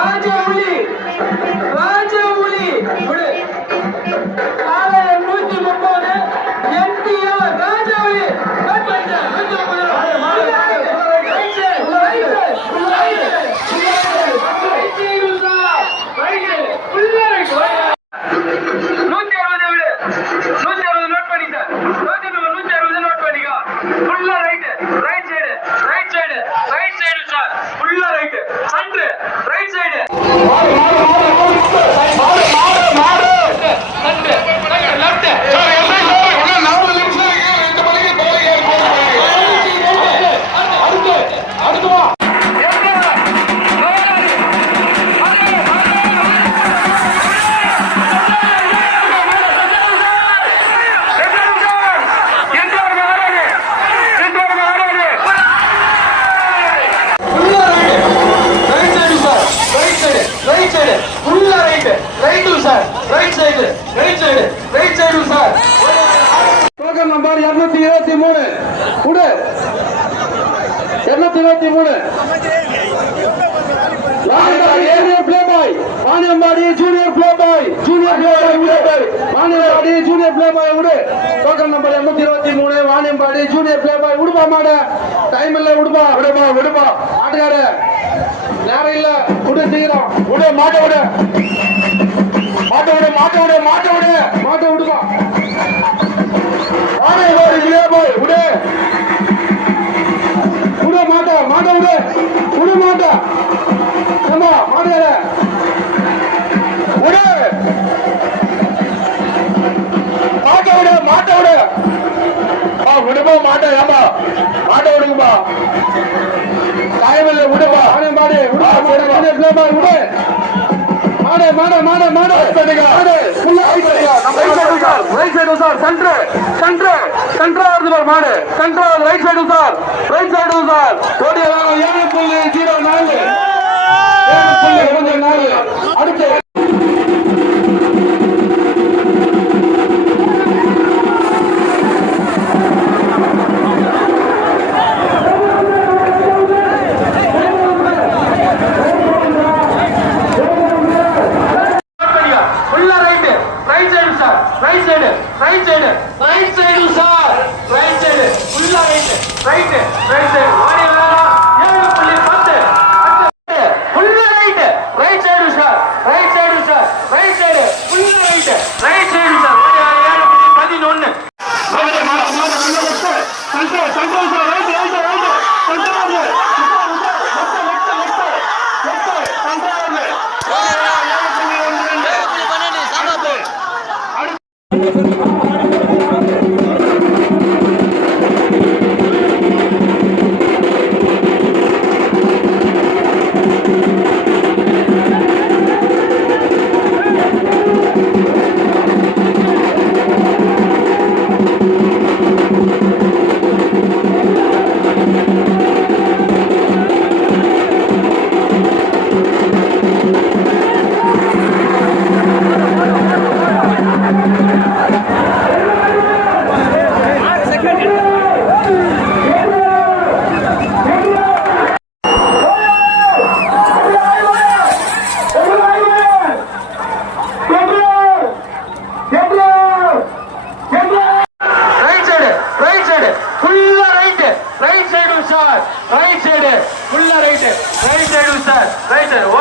ராஜவுளி ராஜவுளி விடு 130 என்டிஆர் ராஜவுளி நம்பர் 223 குடு 223 Vaniyambadi junior play boy Vaniyambadi junior play boy விடு token number 223 Vaniyambadi junior play boy விடுப்பா மாட டைம் இல்ல விடுப்பா ஆட்டுக்காரு நேரம் இல்ல விடு சீக்கிரம் விடு மாட்ட விடுப்பா விடுங்கப்பா டைமில் விடுப்பா அடுத்து ரைட் சைடு